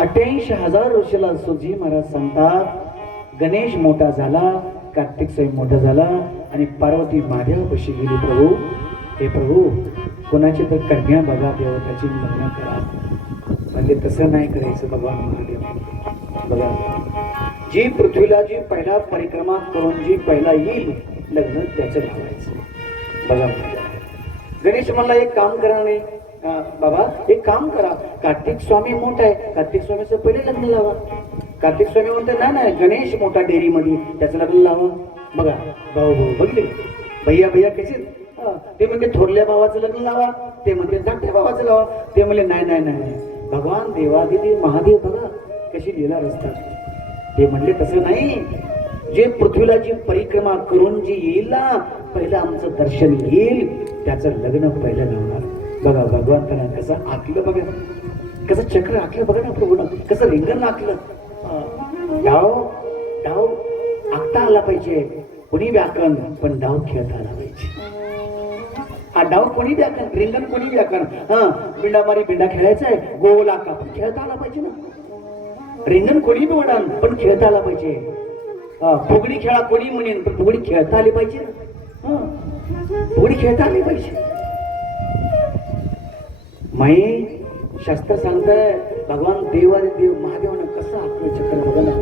88,000 वर्षाला सुजी महाराज सांगतात गणेश मोठा झाला, कार्तिक स्वयं मोठा झाला आणि पार्वती महादेवापाशी गेली. प्रभू, हे प्रभू, कोणाची तर कन्या बघा, देवताची लग्न करा. म्हणजे तसं नाही करायचं भगवान महादेव. बघा, जी पृथ्वीला जी पहिला परिक्रमा करून जी पहिला येईल लग्न त्याचं लावायचं. बघा, गणेश म्हणला एक काम करा नाही बाबा, एक काम करा, कार्तिक स्वामी मोठा आहे, कार्तिक स्वामीचं पहिले लग्न लावा. कार्तिक स्वामी म्हणते नाही नाही, गणेश मोठा डेअरीमध्ये त्याचं लग्न लावा. बघा भाऊ भाऊ बघले, भैया भैया कसे ते म्हणजे थोरल्या भावाचं लग्न लावा, ते म्हणजे धाकट्या भावाचं लावा. ते म्हणजे नाही नाही नाही, भगवान देवादिदेव महादेव बघा कशी लीला रचतात. ते म्हणले तसं नाही, जे पृथ्वीला जी परिक्रमा करून जी येईल ना, पहिलं आमचं दर्शन येईल त्याचं लग्न पहिलं लावणार. बघा भगवंताना कसं आखलं, बघा कसं चक्र आखलं, बघा ना प्रभूनं कसं रिंगण आखलं. डाव डाव आखता आला पाहिजे, कोणी व्याकरण पण डाव खेळता आला पाहिजे. हा डाव कोणी व्याकरण, रिंगण कोणी व्याकरण. बिंडा मारी बिंडा खेळायचा आहे, गोल आका पण खेळता आला पाहिजे ना. रिंगण कोणी बी वडान पण खेळता आला पाहिजे. फुगडी खेळा कोणी म्हणेन पण फुगडी खेळता आली पाहिजे ना. फुगडी खेळता आली पाहिजे. माई शास्त्र सांगताय भगवान देवादिदेव महादेवानं कसं आपलं चक्र बघा ना.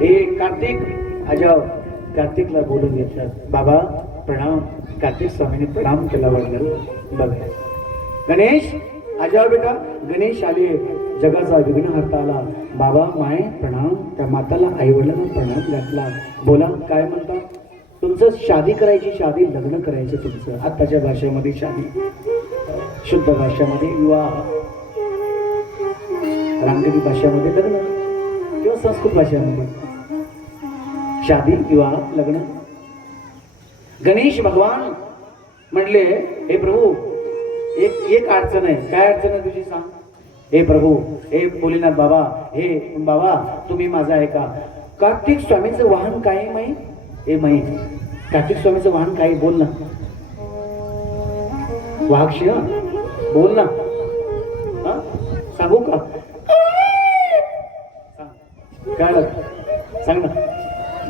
हे कार्तिक अजाव कार्तिकला बोलून घेतलं, बाबा प्रणाम. कार्तिक स्वामीने प्रणाम केला वडिलांना. बघा गणेश अजाव बेटा, गणेश आले, जगाचा विघ्नहर्ता आला. बाबा माय प्रणाम. त्या माताला आई वडिलांना प्रणाम घातला. बोला काय म्हणता, तुमचं शादी करायची, शादी लग्न करायचं तुमचं. आताच्या भाषेमध्ये शादी, शुद्ध भाषेमध्ये विवाह, रांगडी भाषेमध्ये लग्न किंवा संस्कृत भाषेमध्ये शादी विवाह लग्न. गणेश भगवान म्हणले, हे प्रभू एक अडचण आहे. काय अडचण आहे तुझी सांग. हे प्रभू, हे भोलेनाथ बाबा, हे बाबा तुम्ही माझा आहे का. कार्तिक स्वामीचं वाहन काय आहे माई. हे माई कार्तिक स्वामीचं वाहन काय, बोल ना. वाघशी बोल ना. सांगू का, काय सांग ना.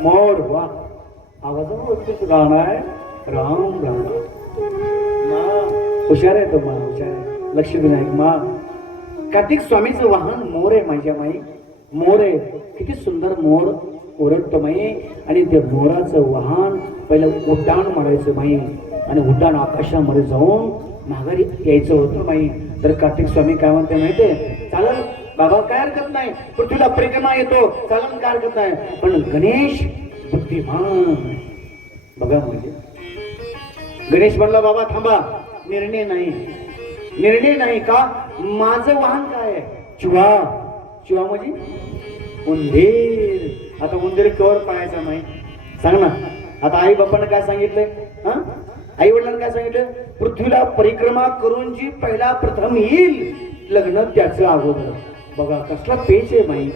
मोर. वा आवाज गाणं आहे. राम राम. हुशार आहे तो मा, हुशार आहे. लक्ष्मीनायक मा. कार्तिक स्वामीचं वाहन मोर आहे माझ्या माई. मोर आहे, किती सुंदर मोर ओरडतो माई. आणि ते मोराचं वाहन पहिलं उड्डाण मारायचं माई, आणि उड्डाण आकाशामध्ये जाऊन माघारी यायचं होतं माई. तर कार्तिक स्वामी काय म्हणते माहितीये, चालल बाबा काय हरकत नाही, पृथ्वीला परिक्रमा येतो चालन काय हरकत नाही, पण गणेश बुद्धिमान. बघा म्हणजे गणेश म्हणला, बाबा थांबा, निर्णय नाही, निर्णय नाही का. माझं वाहन काय आहे, चिवा. चिवा म्हणजे उंदीर. आता उंदीर कवर पाहायचा नाही, सांग ना. आता आई बापानं काय सांगितलंय, आई वडिलांना काय सांगितलं, पृथ्वीला परिक्रमा करून जी पहिला प्रथम येईल लग्न त्याचं अगोदर. बघा कसला पेच आहे माई.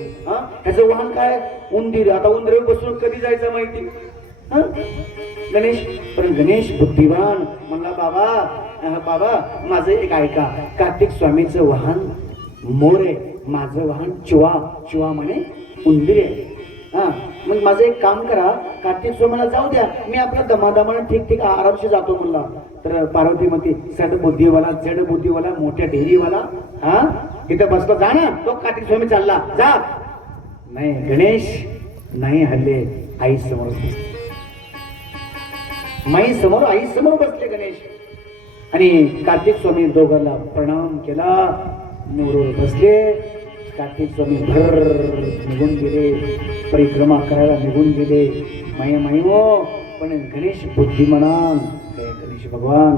त्याचं वाहन काय, उंदीर. आता उंदीर बसून कधी जायचं माहिती. गणेश, पण गणेश बुद्धिवान म्हणला, बाबा बाबा माझं एक ऐका, कार्तिक स्वामीचं वाहन मोर आहे, माझं वाहन चिवा. चिवा म्हणे उंदीर आहे. मग माझं एक काम करा, कार्तिक स्वामीला जाऊ द्या, मी आपला दमादमानं ठीक ठीक आरामशी जातो म्हणला. तर पार्वती म्हणते, सड बुद्धीवाला, जड बुद्धीवाला, मोठ्या डेअरीवाला, तिथं बसतो, जा ना, तो कार्तिक स्वामी चालला, जा. नाही गणेश नाही हल्ले, आई समोर बसले. माई समोर, आई समोर बसले गणेश. आणि कार्तिक स्वामी दोघांना प्रणाम केला, मोरोवर बसले. कार्तिक स्वामी भर निघून गेले, परिक्रमा करायला निघून गेले. माई माई हो, पण गणेश बुद्धिमानान, गणेश भगवान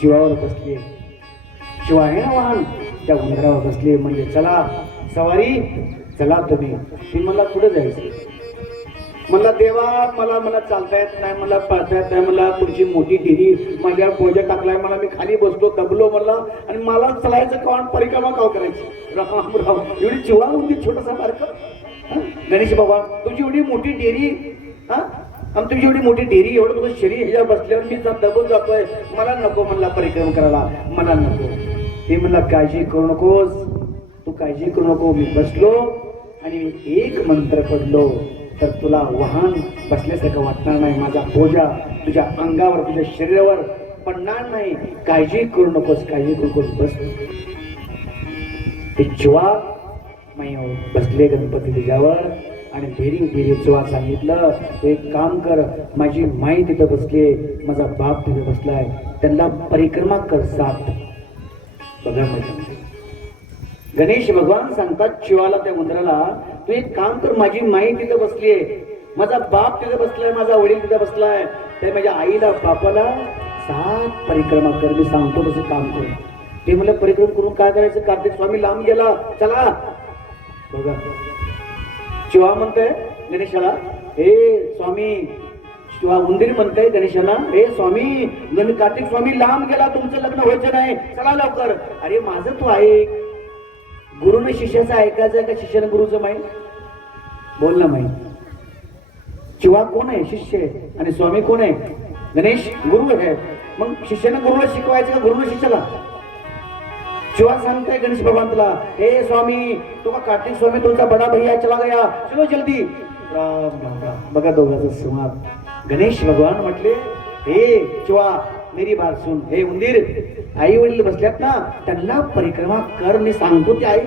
शिवावर बसले. शिवा आहे ना वाहन, त्या उंदरावर बसले. म्हणजे चला सवारी, चला तुम्ही. ती मला कुठे जायचं. मला देवा, मला चालता येत नाही, मला पळता येत नाही, मला तुमची मोठी डेअरी माझ्यावर बोजा टाकलाय, मला मी खाली बसलो दबलो मला, आणि मला चलायचं कावण, परिक्रमा काव करायची. राम राम. एवढी चिवा होती छोटासा मार्ग. गणेश बाबा तुझी एवढी मोठी डेअरी, तुझी एवढी मोठी डेअरी, एवढं तुझं शरीर ह्याच्या बसल्यावर मी दबून जातोय, मला नको म्हणला परिक्रमा करायला, मला नको. ते म्हणला काळजी करू नकोस, तू काळजी करू नको. मी बसलो आणि मी एक मंत्र पडलो तर तुला वाहन बसल्यासारखं वाटणार नाही. माझा बोजा तुझ्या अंगावर तुझ्या शरीरावर पडणार नाही. काळजी करू नकोस, काळजी करू नकोस. बस ते चिवा बसले गणपती तुझ्यावर आणि भेरी भेरी चिवा सांगितलं, एक काम कर, माझी माई तिथं बसली, माझा बाप तिथं बसलाय, त्यांना परिक्रमा कर 7. बघा गणेश भगवान सांगतात चिवाला, त्या उंदराला, तू एक काम कर, माझी माई तिथं बसलीये, माझा बाप तिथं बसलाय, माझा वडील तिथं बसलाय, ते माझ्या आईला बापाला 7 परिक्रमा कर, मी सांगतो तसं काम कर. ते मला परिक्रम करून काय करायचं, कार्तिक स्वामी लांब गेला, चला. बघा चिवा म्हणतोय गणेशाला, हे स्वामी, शिवा उंदीर म्हणतोय गणेशाला, हे स्वामी, कार्तिक स्वामी लांब गेला, तुमचं लग्न व्हायचं नाही, चला लवकर. अरे माझं तू ऐक, गुरुने शिष्याचं ऐकायचं का शिष्याने गुरुचं माहीत? बोल ना माहीत. चिवा कोण आहे? शिष्य आहे. आणि स्वामी कोण आहे? गणेश गुरु आहे. मग शिष्याने गुरुला शिकवायचं का गुरुने शिष्याला? चिवा सांगताय गणेश भगवान तुला, हे स्वामी, तो का कार्तिक स्वामी तुमचा बडा भैया चला गया, चलो जल्दी. राम राम राम. बघा दोघांचा संवाद. गणेश भगवान म्हटले, हे चिवा मेरी बात सुन, हे उंदीर, आई वडील बसल्यात ना, त्यांना परिक्रमा कर, मी सांगतो ते ऐक.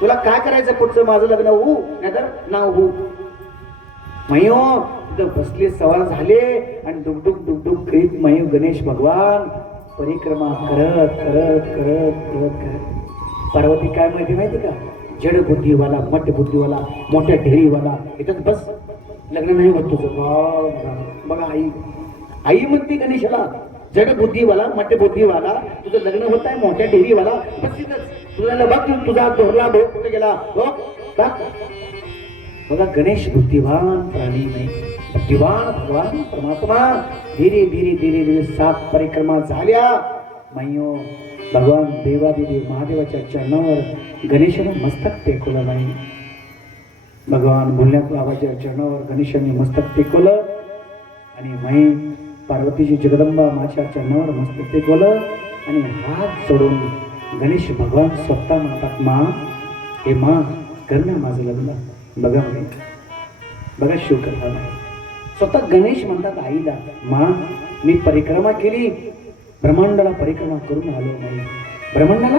तुला काय करायचं, पुढचं माझं लग्न होऊ नाहीतर नाव होऊ. मयो तिथं बसले, सवार झाले आणि डुकडुक डुकडुक करीत मयो गणेश भगवान परिक्रमा करत करत करत करत करत. पार्वती काय माहिती का, जड बुद्धीवाला, मठ बुद्धीवाला, मोठ्या ढेरीवाला, इथंच बस, लग्न नाही होत तुझं. बघा आई म्हणते गणेशाला, जड बुद्धीवाला, मठ बुद्धीवाला, तुझं लग्न होत आहे, मोठ्या ढेरीवाला, बस इथंच, तुझ्याला बघ, तुझा धोरला भोग कुठे गेला, हो बघ. बघा गणेश बुद्धिवान प्राणी नाही, बुद्धिवान भगवान परमात्मा. धीरे धीरे धीरे धीरे 7 परिक्रमा झाल्या. मयो भगवान देवादेवी महादेवाच्या चरणावर गणेशानं मस्तक टेकवलं नाही. भगवान बोलण्या बाबाच्या चरणावर गणेशाने मस्तक टेकवलं आणि मै पार्वतीची जगदंबा माझ्या चरणावर मस्तक टेकवलं आणि हात सोडून गणेश भगवान स्वतः म्हणतात, मा, हे मा, कर ना माझं लग्न. बघा म्हणे, बघा शिव करता स्वतः गणेश म्हणतात आईला, मा, मी परिक्रमा केली, ब्रह्मांडाला परिक्रमा करून आलो नाही. ब्रह्मांडाला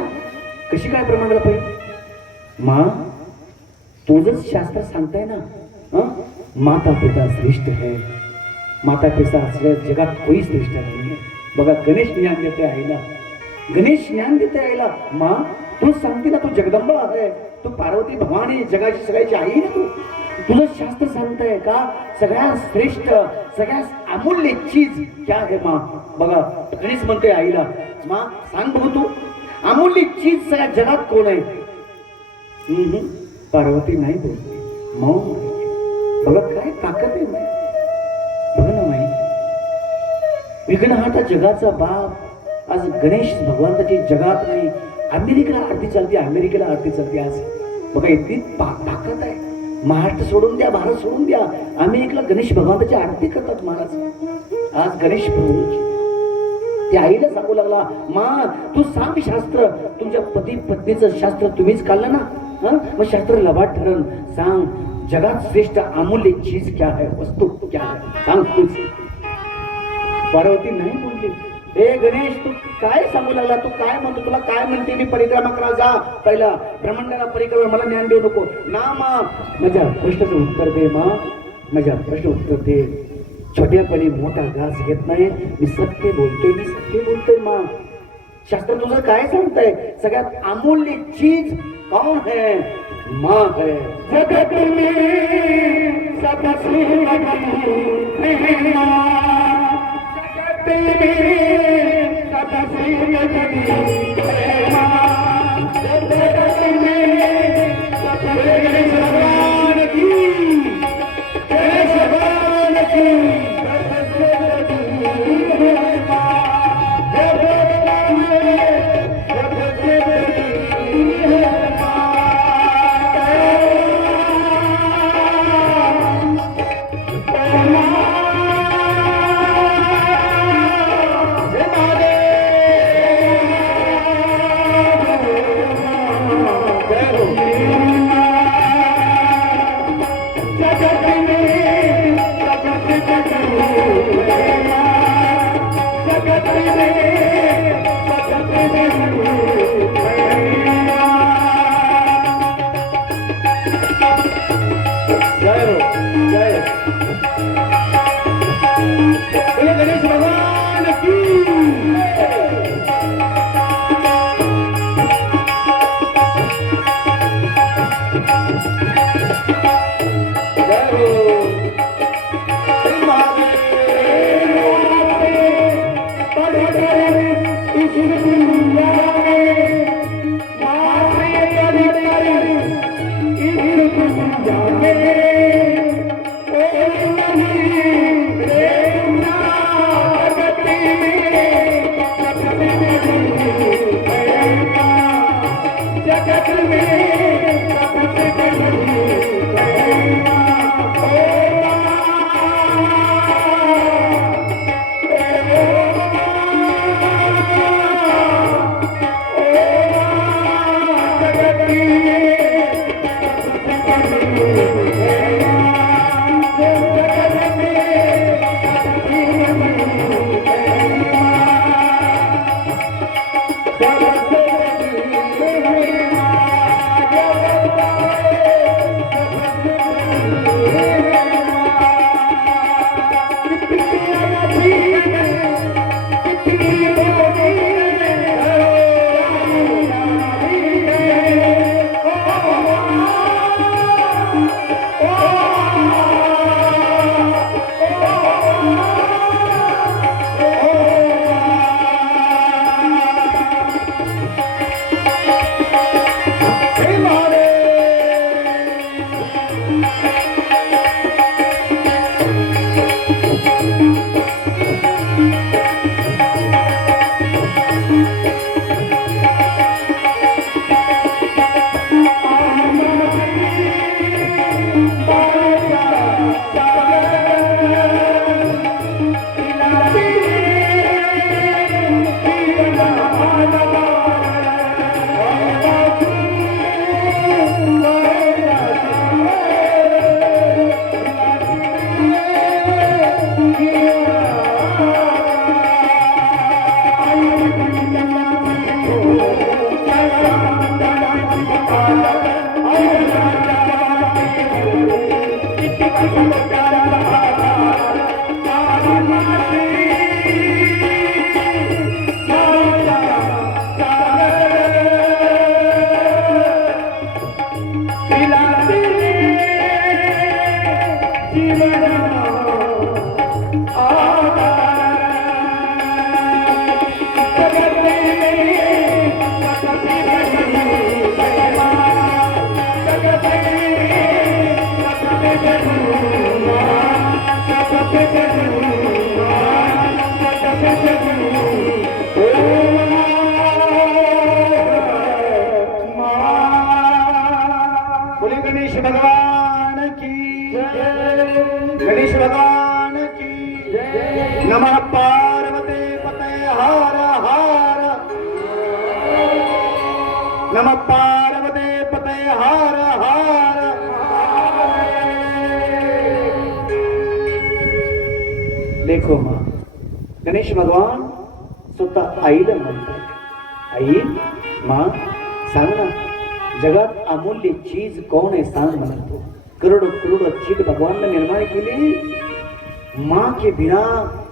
कशी काय ब्रह्मांडाला पाहिजे? मा, तुझंच शास्त्र सांगताय ना, माता पिता श्रेष्ठ है, माता पिता असल्या जगात कोई श्रेष्ठ नाही. बघा गणेश ज्ञान देते आईला, गणेश ज्ञान देते आईला, मा, तू सांगते ना, तू जगदंबा आहे, तू पार्वती भवानी, जगाची सगळ्याची आई ना, तू तुझं शास्त्र सांगताय का सगळ्यात श्रेष्ठ, सगळ्यात अमूल्य चीज क्या है मा? बघा गणेश म्हणते आईला, मा सांग बघू, तू अमूल्य चीज सगळ्या जगात कोण आहे? पार्वती नाही बोलते, मौन. बघा काय ताकद आहे माई. बघा ना माई, विघ्नहर्ता जगाचा बाप आज गणेश भगवंताची जगात नाही, अमेरिकेला आरती चालते, अमेरिकेला आरती चालते आज. बघा इतकी ताकद आहे. महाराष्ट्र सोडून द्या, भारत सोडून द्या, अमेरिकेला गणेश भगवंताची आरती करतात महाराज. आज गणेश प्रभूची त्या आईला सांगू लागला, मा, तू सांग शास्त्र, तुमच्या पती पत्नीचं शास्त्र तुम्हीच काढलं ना, मग शास्त्र लबाड ठरण, सांग जगात श्रेष्ठ अमूल्य चीज क्या है, वस्तू क्या है, सांग तूच. पार्वती नाही बोलली. हे गणेश, तू काय सांगू लागला, तू काय म्हणतो, तुला काय म्हणते, मी परिक्रमा करा, जा पहिला ब्रह्मांडाला परिक्रमा, मला ज्ञान देऊ नको ना. मा, माझ्या प्रश्नाचं उत्तर दे मा, माझ्या प्रश्न उत्तर दे. छोट्यापणी मोठा घास घेत नाही, मी सत्य बोलतोय, मी सत्य बोलतोय मा. शास्त्र तुझं काय सांगताय, सगळ्यात अमूल्य चीज कौन है? माँ है. जगत में सबसे बड़ी गणेश भगवान की गणेश भगवान की गणेश भगवान की नमः पार्वते पते हर हर नमः पार्वते पते हर हर देखो माँ गणेश भगवान स्वतः आईला म्हणतात आई माँ सांग ना जगात अमूल्य चीज कौन है सांग म्हणतो करोड़ों करोड़ों चीज भगवान ने निर्माण केली माँ के बिना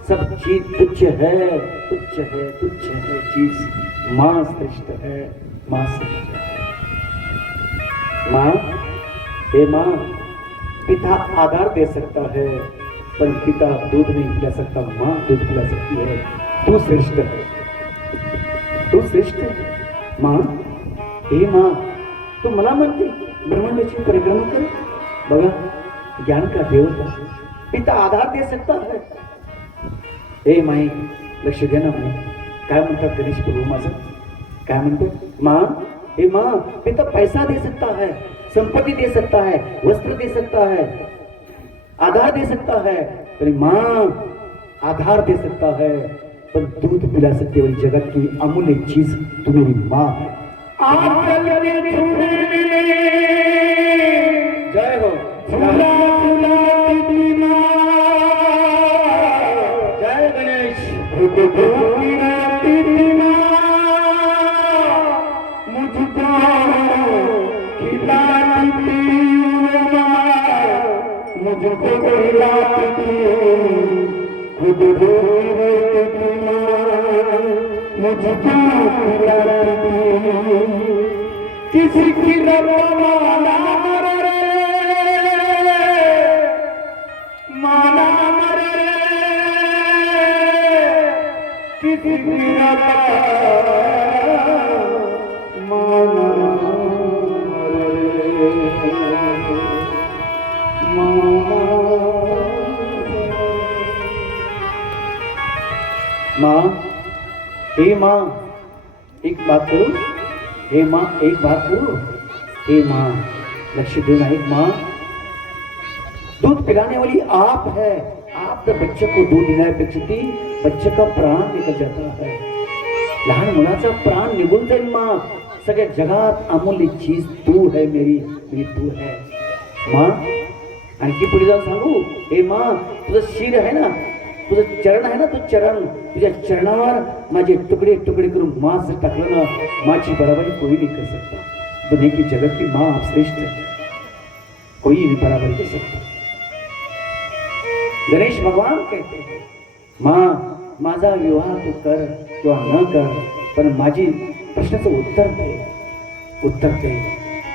सब चीज तुच्छ है तुच्छ है तुच्छ है चीज माँ श्रेष्ठ है माँ श्रेष्ठ है माँ हे माँ पिता आधार दे सकता है पर पिता दूध नहीं पिला सकता माँ दूध पिला सकती है तू श्रेष्ठ है तू श्रेष्ठ है माँ हे माँ तू मला म्हणते ब्रह्मांडाची परिक्रमा कर बघा ज्ञान का देवता पिता आधार दे सकता है हे माई लक्ष दे ना माई काय म्हणतात गणेश प्रभू माझं काय म्हणतात माँ हे माँ पिता पैसा दे सकता है संपत्ति दे सकता है वस्त्र दे सकता है आधार दे सकता है तरी माँ आधार दे सकता है पर दूध पिला सकते वाली जगत की अमूल्य चीज तू मेरी माँ है आंचल में झूले जय हो झूला झूला दीदी माँ जय गणेश दीदी माँ मुझको खिलाती मुझको खिलाती खुद मुझको खिलाती किसी की माना मरे माना मरे किसी की माना माँ हे माँ एक बात करूं हे माँ एक बात करूं हे माँ लक्ष्य देना एक माँ दूध पिलाने वाली आप है आप जर बच्चे को दूध देण्यापेक्षा बच्चे का प्राण निकल जाता है लहान मुलाचा प्राण निघून जाईल माँ सगळ्या जगात अमूल्य चीज तू है मेरी तू है माँ आणखी पुढे जाऊन सांगू हे माँ तुझं शिर है ना तुझं चरण आहे ना तो चरण तुझ्या चरणावर माझे टुकड़े टुकड़े करून मांस टाकलं ना माझी बराबरी कोई नहीं कर सकता दुनिया की जगत की माँ आप श्रेष्ठ है कोई नहीं बराबरी कर सकता गणेश भगवान कहते हैं माँ माझा विवाह तू कर किंवा न कर पण माझी प्रश्नाचं उत्तर दे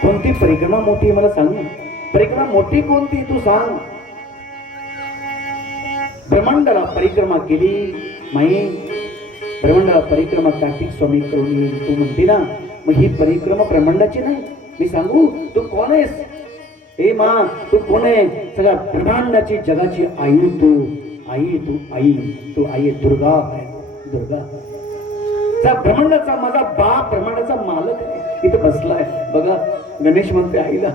कोणती परिक्रमा मोठी मला सांग परिक्रमा मोठी कोणती तू सांग ब्रह्मांडाला परिक्रमा केली माई ब्रह्मांडाला परिक्रमा कार्तिक स्वामी करून तू म्हणते ना मग ही परिक्रमा ब्रह्मांडाची नाही मी सांगू तू कोण आहेस हे माँ तू कोण आहे सगळ्या ब्रह्मांडाची जगाची आई तू आई दुर्गा आहे दुर्गा त्या ब्रह्मांडाचा माझा बाप ब्रह्मांडाचा मालक आहे इथं बसलाय बघा गणेश म्हणते आईला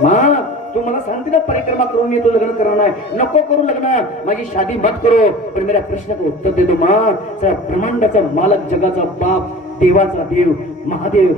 माँ तू मला सांगते ना परिक्रमा करून येतो लग्न करना है नको करू लग्न माझी शादी मत करो पण मेरा प्रश्न को उत्तर दे दो माँ सगळ्या ब्रह्मांडाचा मालक जगाचा बाप देवाचा देव महादेव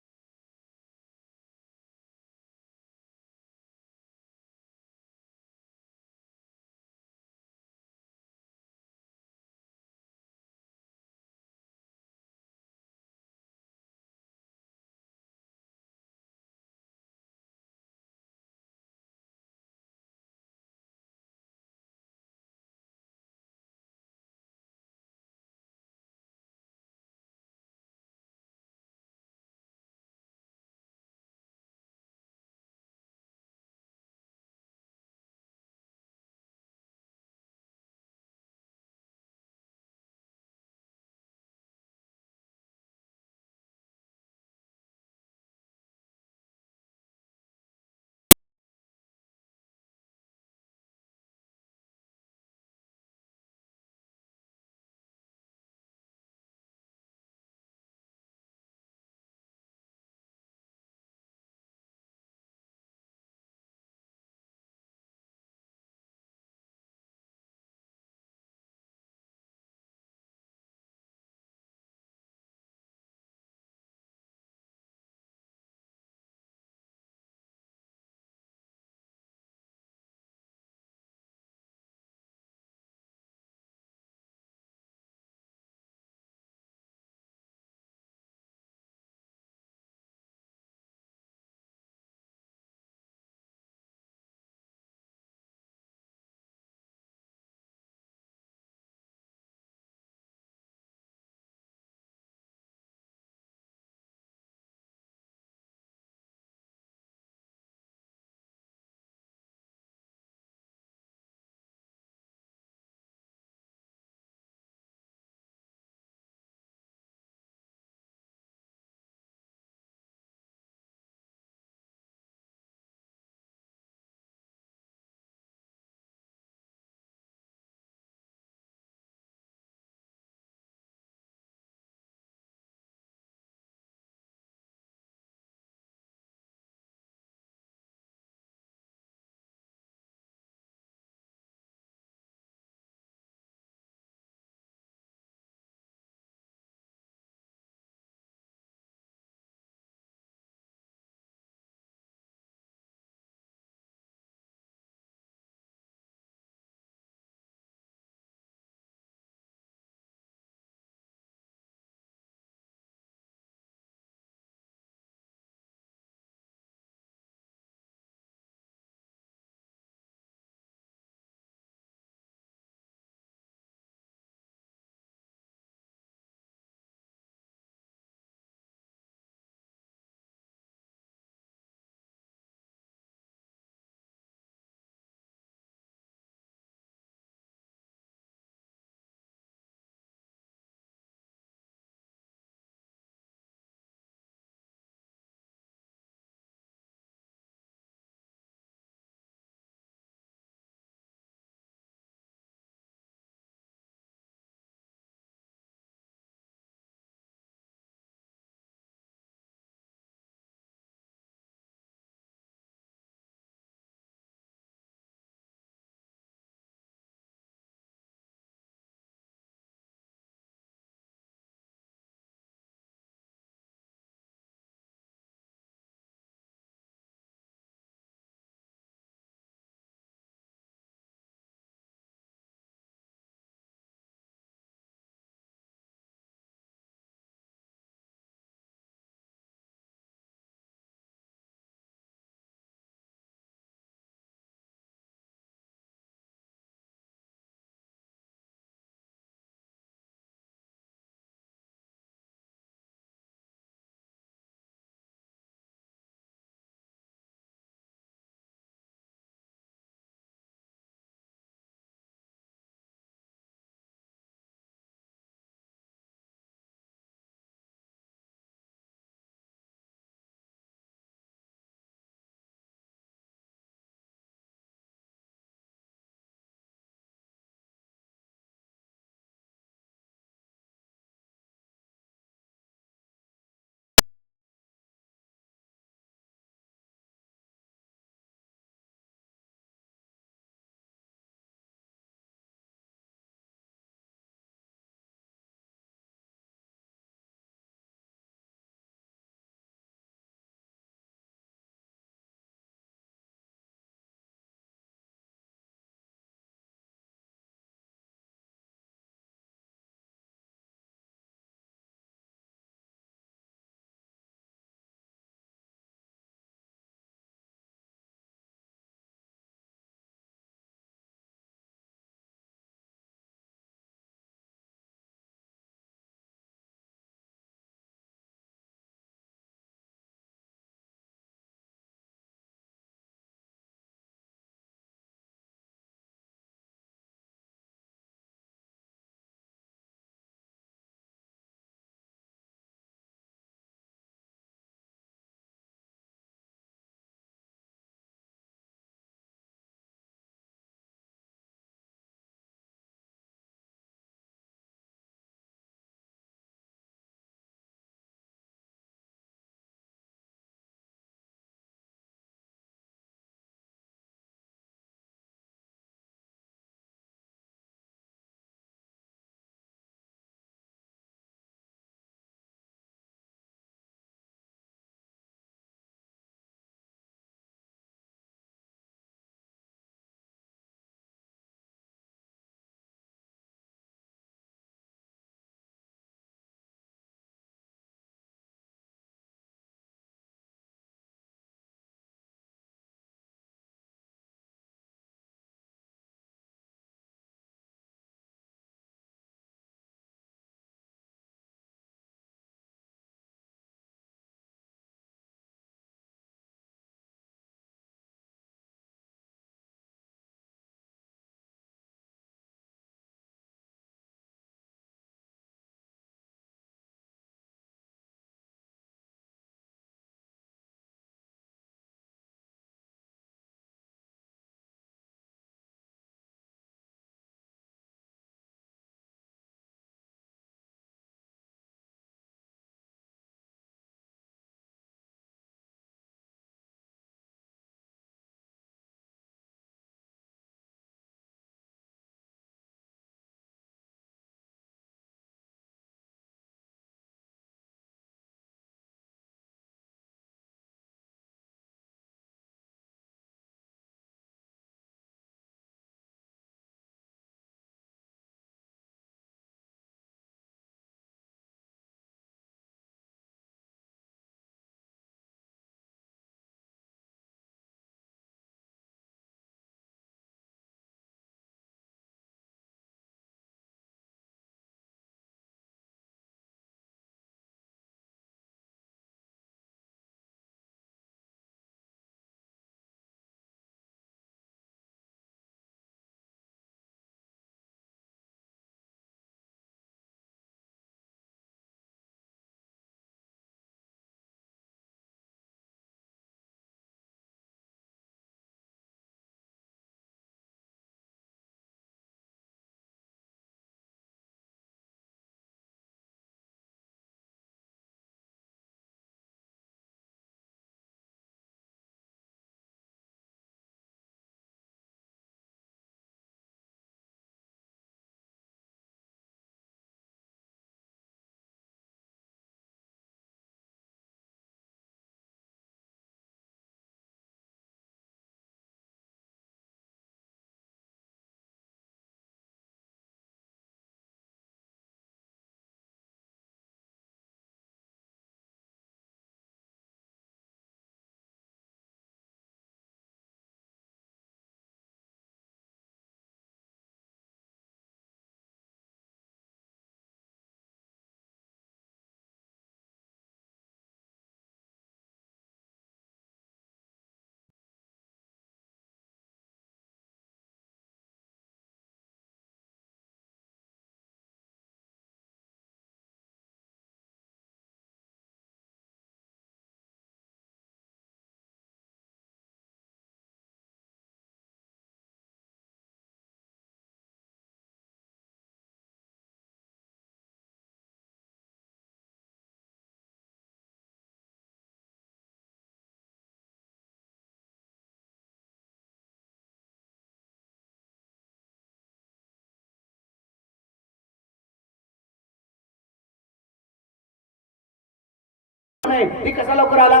आहे, हे कसा लवकर आला?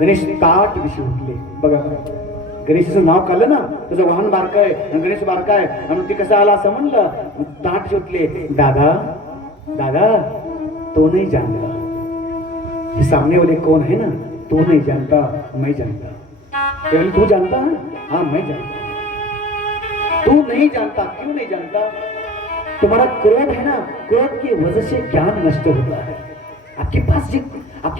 गणेश ताट दिवशी उठले. बघा गणेशाचं नाव काढलं ना, तुझं वाहन बारक आहे आणि गणेश बारका आहे आणि ते कसं आला असं म्हणलं. ताट सुटले. दादा दादा तो नहीं जानता, ये सामने वाले कौन है ना, तू नहीं जानता मैं जानता. केवल तू जानता है? हाँ मैं जानता. तू नहीं जानता. क्यों नहीं जानता? तुम्हारा क्रोध है ना, क्रोध की वजह से ज्ञान नष्ट होता है. आपके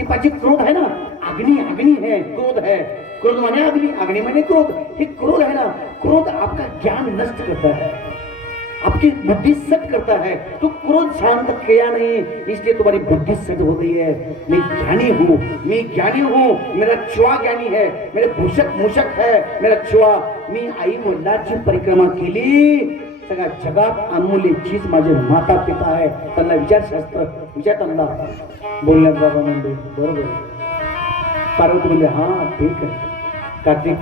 पास जो क्रोध है ना, अग्नि अग्नि है, क्रोध है. क्रोध माने अग्नि, अग्नि माने क्रोध. ये क्रोध है ना, क्रोध आपका ज्ञान नष्ट करता है, आपकी बुद्धि सट करता है. तो क्रोध शांत किया नहीं, इसलिए तुम्हारी बुद्धि सट हो गई है. मैं ज्ञानी हूँ, मेरा चुआ ज्ञानी है, मेरे भूषक मूषक है मेरा चुआ. मी आई वडिलांची परिक्रमा केली. सगळ्या जगात अमूल्य चीज माझे माता पिता आहे, त्यांना विचारशास्त्र विचार. त्यांना बोलण्यात बाबा म्हणजे बरोबर. पार्वती म्हणजे हा ठीक आहे. कार्तिक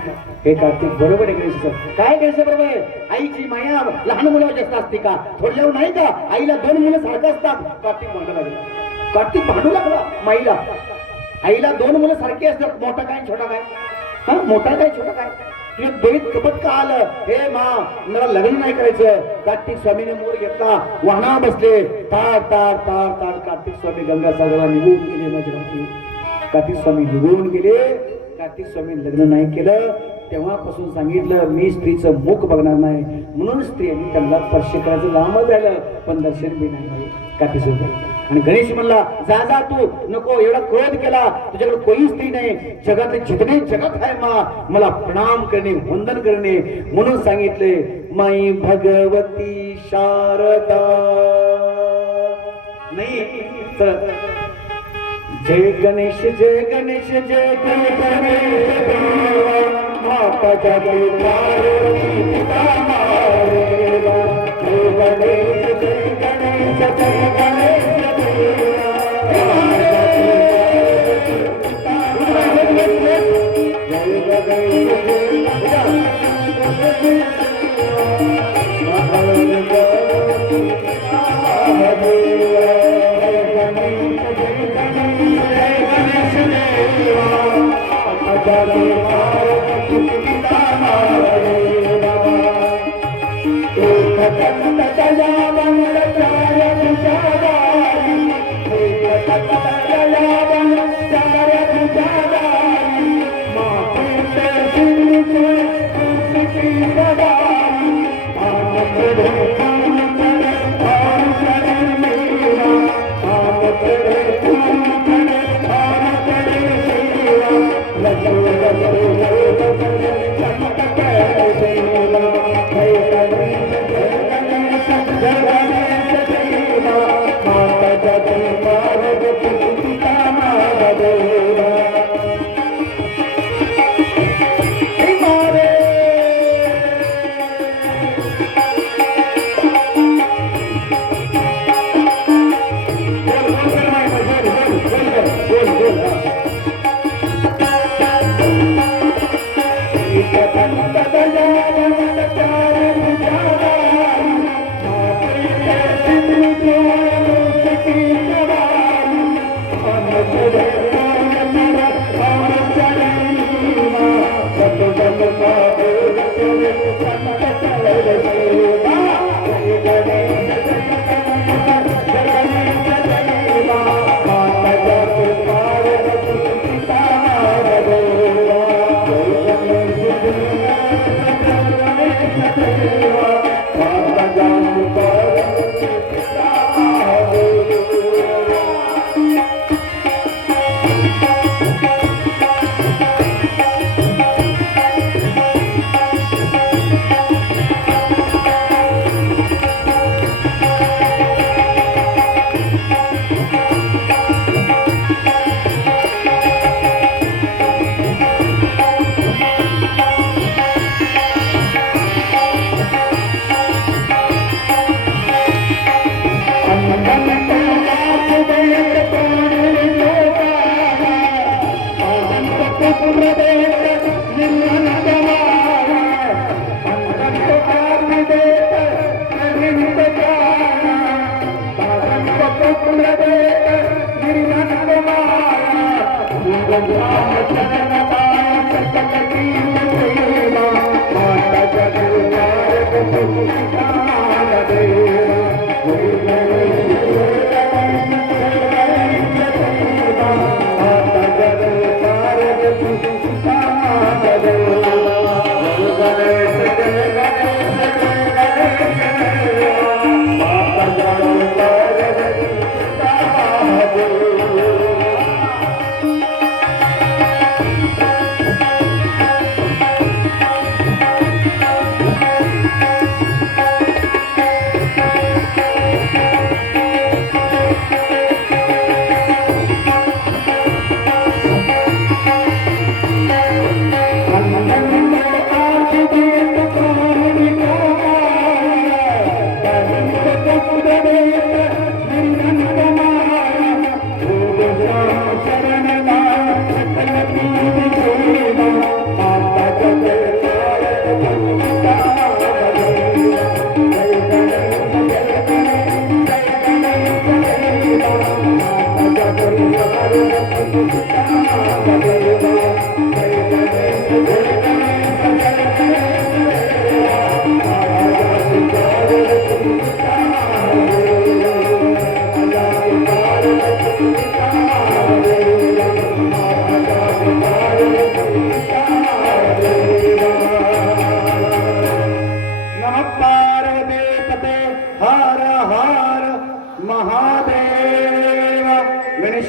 हे कार्तिक बरोबर आहे. गणेश काय गणेश बरोबर आहे. आईची माया लहान मुलावर जास्त असते का? थोडल्यावर नाही का? आईला 2 मुलं सारखं असतात. कार्तिक भांडू लागला माईला. आईला 2 मुलं सारखी असतात. मोठा काय छोटा काय? हा मोठा काय छोटा काय? तुझे द्वैत कपट का आलं? हे मा मला लग्न नाही करायचं. कार्तिक स्वामीने मोर घेतला, वाहना बसले. तार तार तार तार कार्तिक स्वामी गंगासागरला निघून गेले. माझ्या कार्तिक स्वामी निघून गेले. कार्तिक स्वामी लग्न नाही केलं. तेव्हापासून सांगितलं मी स्त्रीचं मुख बघणार नाही, म्हणून स्त्रियांनी त्यांना स्पर्श करायचं लांब झालं, पण दर्शन बी नाही कार्तिक स्वामी. आणि गणेश म्हणला जा जा तू नको, एवढा क्रोध केला, तुझ्याकडे कोणी स्त्री नाही, जगातले जितने जगत आहे मा मला प्रणाम करणे वंदन करणे. म्हणून सांगितले माई भगवती शारदा नाही तर जय गणेश जय गणेश जय गणेश माता जय पार्वती पिता महादेवा. जय गणेश जय गणेश जय गणेश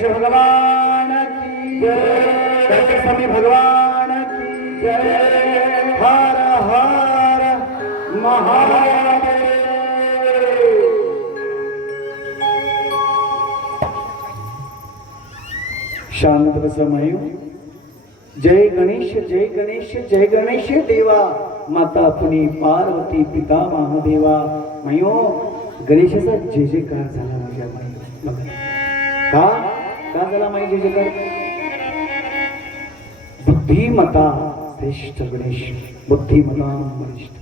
भगवान की जय, स्वामी भगवान की जय। हर हर महादेव। शांत बसमय। जय गणेश जय गणेश जय गणेश देवा, माता पुनी पार्वती पिता महादेवा। मयो गणेशाचा जय जयकार झाला माझ्या माई। का का झाला माई जय जयकार? बुद्धिमता श्रेष्ठ गणेश, बुद्धिमता वरिष्ठ,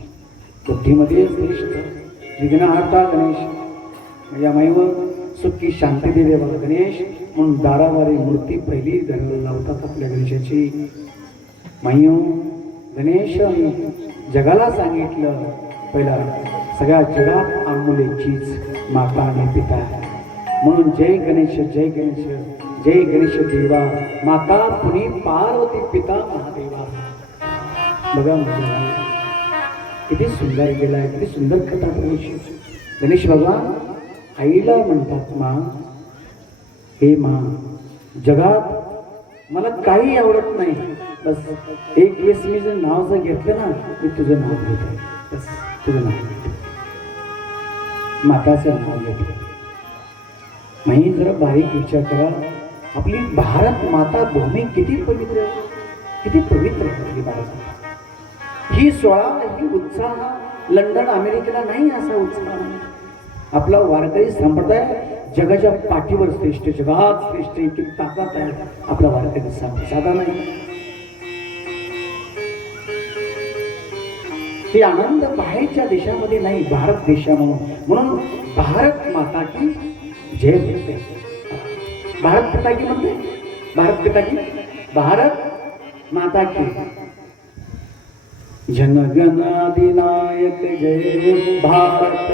बुद्धीमध्ये श्रेष्ठ विघ्नहर्ता गणेश माझ्या माईवर सुखी शांती देवे बाबा गणेश म्हणून दारावारी मूर्ती पहिली घराला लावतात आपल्या गणेशाची। माईयो गणेश जगाला सांगितलं पहिला सगळ्या जगात अमूल्य चीज माता आणि पिता आहे, म्हणून जय गणेश जय गणेश जय गणेश देवा, माता पुनी पार्वती पिता महादेवा। बघा किती सुंदर गेलाय, किती सुंदर कथा प्रभूची। गणेश भगवान आईला म्हणतात, मा हे मा जगात मला काही आवडत नाही, बस एक वेळेस मी जर नाव जर घेतलं ना मी तुझं नाव घेतो, बस तुझं नाव घेतो, माताचं नाव घेतो। नाही जरा बारीक विचार करा, आपली भारत माता भूमी किती पवित्र आहे, किती पवित्र आहे आपली भारत माता। ही सोहळा ही उत्साह लंडन अमेरिकेला नाही असा उत्साह। आपला वारकरी संप्रदाय जगाच्या पाठीवर श्रेष्ठ, जगात श्रेष्ठ, किती ताकद आहे आपला वारकरी संप्रदाय, साधा नाही। हे आनंद बाहेरच्या देशामध्ये नाही, भारत देशामध्ये, म्हणून भारत माता की जय म्हणते, भारत पिता की म्हणते, भारत पिता की, भारत माता की। जनगण अधिनायक जय भारत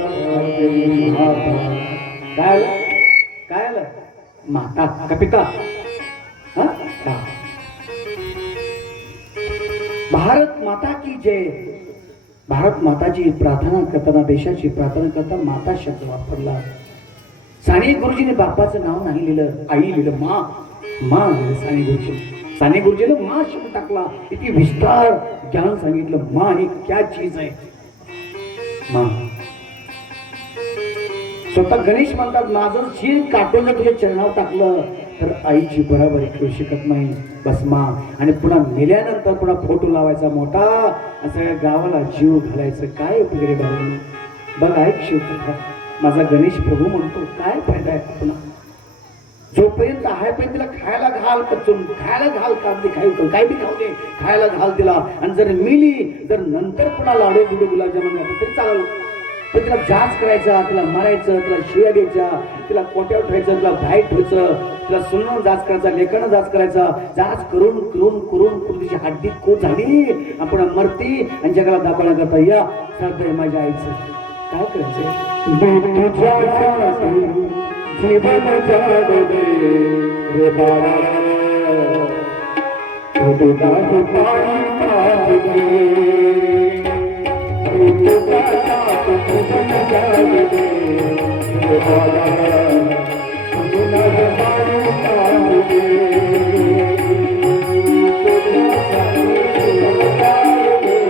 माता। काय काय माता का पिता? भारत माता की जय। भारत माताची प्रार्थना करताना, देशाची प्रार्थना करताना माता शब्द वापरला। साने गुरुजीने बापाचं नाव नाही लिहिलं, आई लिहिलं, मा मा लिहिलं साने गुरुजी। साने गुरुजीने मा शब्द टाकला, किती विस्तार ज्ञान सांगितलं, मा ही क्या चीज आहे मा। स्वतः गणेश म्हणतात, माझं शिर काटून तुझ्या चरणावर टाकलं तर आईची बराबरी करू शकत नाही, बस मा। आणि पुन्हा मेल्यानंतर पुन्हा फोटो लावायचा मोठा, सगळ्या गावाला जीव घालायचं, काय उपयोग रे बाबा। बघ ऐक शिवकथा, माझा गणेश प्रभू म्हणतो काय फायदा आहे पुन्हा, जोपर्यंत आहे पण तिला खायला घाल, कचून खायला घाल, कागदी खाऊ काय बी खाऊ दे, खायला घाल तिला। आणि जर मिली जर नंतर पुन्हा लाडू बिडू गुलाबजामुन घातलं तरी चालेल, पण तिला जाच करायचा, तिला मारायचं, तिला शिव्या द्यायच्या, तिला कोट्यावर ठेवायचं, तिला बाहेर ठेवायचं, तिला सुनून जाच करायचा, लेखानं जाच करायचा, जाच करून करून करून करून तिची हड्डी कोट झाली. आपण मरती आणि जगाला दाखवण्याकरता या सरते माझ्या आईचं काय करायचंय. जीवन जाऊ दे रे बाळा, दुधाचं पाणी पाजू दे, दुधाचं जीवन जाऊ दे रे बाळा, दुधाचं पाणी पाजू दे, दुधाचं जीवन जाऊ दे.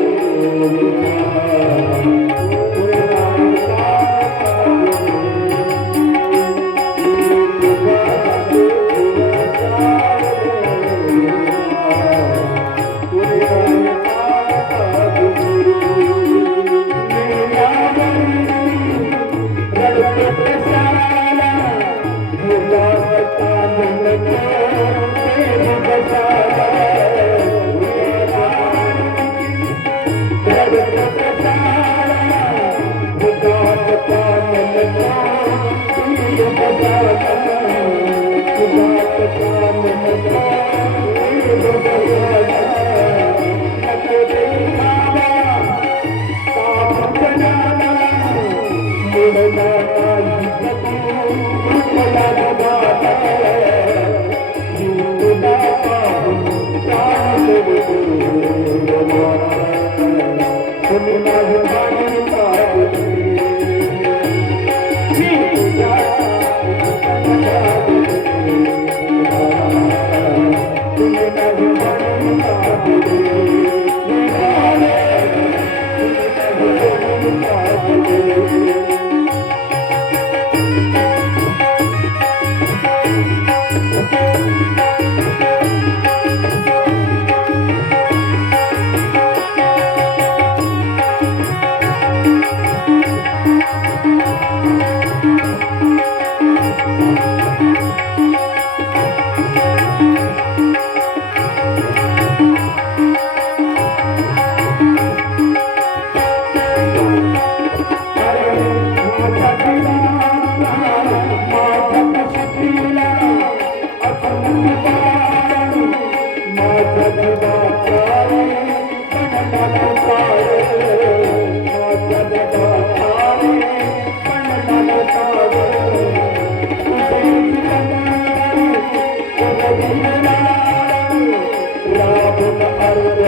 राम अर्घ